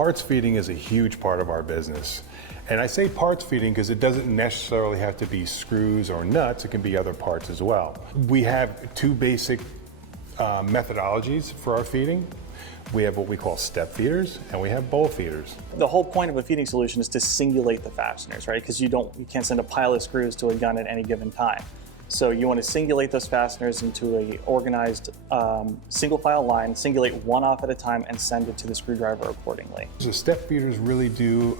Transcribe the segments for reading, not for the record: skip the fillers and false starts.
parts feeding is a huge part of our business. And I say parts feeding because it doesn't necessarily have to be screws or nuts, it can be other parts as well. We have two basic methodologies for our feeding. We have what we call step feeders and we have bowl feeders. The whole point of a feeding solution is to singulate the fasteners, right? Because you can't send a pile of screws to a gun at any given time. So you want to singulate those fasteners into a organized single file line, singulate one off at a time and send it to the screwdriver accordingly. So step feeders really do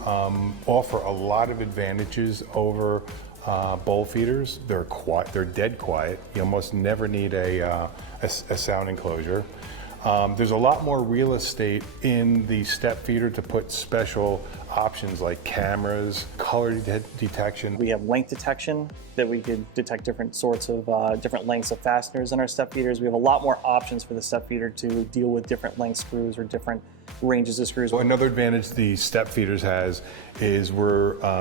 offer a lot of advantages over bowl feeders. They're quiet, they're dead quiet. You almost never need a sound enclosure. There's a lot more real estate in the step feeder to put special options like cameras, color detection. We have length detection that we could detect different sorts of different lengths of fasteners in our step feeders. We have a lot more options for the step feeder to deal with different length screws or different ranges of screws. Well, another advantage the step feeders has is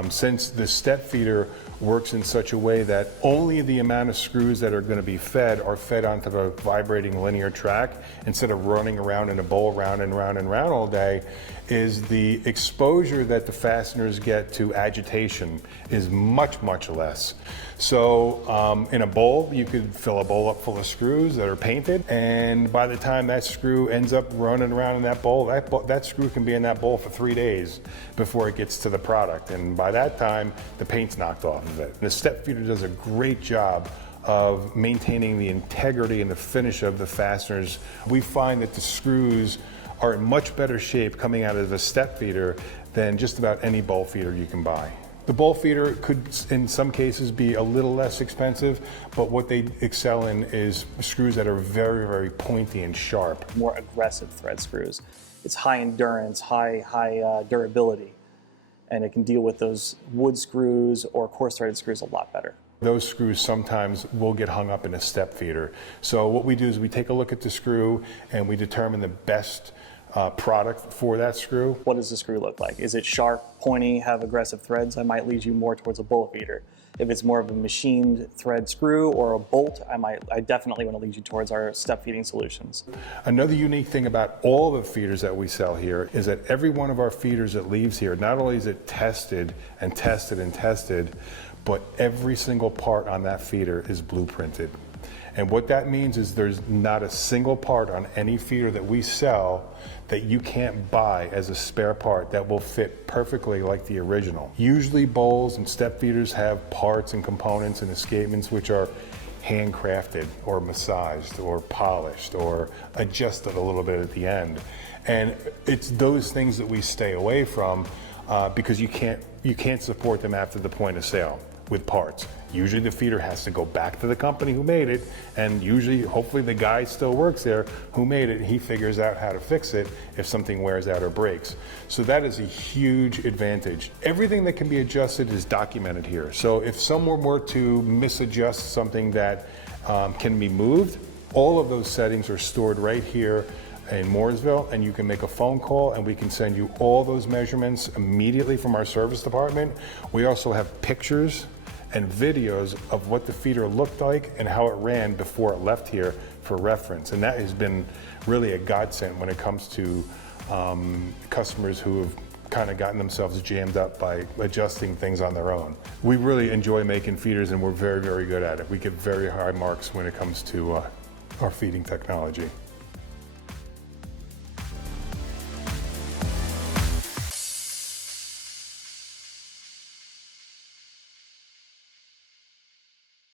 since the step feeder works in such a way that only the amount of screws that are going to be fed are fed onto the vibrating linear track instead of running around in a bowl round and round and round all day, is the exposure that the fasteners get to agitation is much, much less. So in a bowl, you could fill a bowl up full of screws that are painted, and by the time that screw ends up running around in that bowl, that screw can be in that bowl for 3 days before it gets to the product, and by that time, the paint's knocked off of it. The step feeder does a great job of maintaining the integrity and the finish of the fasteners. We find that the screws are in much better shape coming out of the step feeder than just about any bowl feeder you can buy. The bowl feeder could, in some cases, be a little less expensive, but what they excel in is screws that are very, very pointy and sharp. More aggressive thread screws. It's high endurance, high durability, and it can deal with those wood screws or coarse threaded screws a lot better. Those screws sometimes will get hung up in a step feeder. So what we do is we take a look at the screw and we determine the best product for that screw. What does the screw look like? Is it sharp, pointy, have aggressive threads? I might lead you more towards a bowl feeder. If it's more of a machined thread screw or a bolt, I definitely want to lead you towards our step feeding solutions. Another unique thing about all the feeders that we sell here is that every one of our feeders that leaves here, not only is it tested and tested and tested, but every single part on that feeder is blueprinted. And what that means is there's not a single part on any feeder that we sell that you can't buy as a spare part that will fit perfectly like the original. Usually bowls and step feeders have parts and components and escapements which are handcrafted or massaged or polished or adjusted a little bit at the end. And it's those things that we stay away from because you can't support them after the point of sale with parts. Usually the feeder has to go back to the company who made it, and usually, hopefully the guy still works there who made it, and he figures out how to fix it if something wears out or breaks. So that is a huge advantage. Everything that can be adjusted is documented here. So if someone were to misadjust something that can be moved, all of those settings are stored right here in Mooresville, and you can make a phone call and we can send you all those measurements immediately from our service department. We also have pictures and videos of what the feeder looked like and how it ran before it left here for reference. And that has been really a godsend when it comes to customers who have kind of gotten themselves jammed up by adjusting things on their own. We really enjoy making feeders and we're very, very good at it. We get very high marks when it comes to our feeding technology.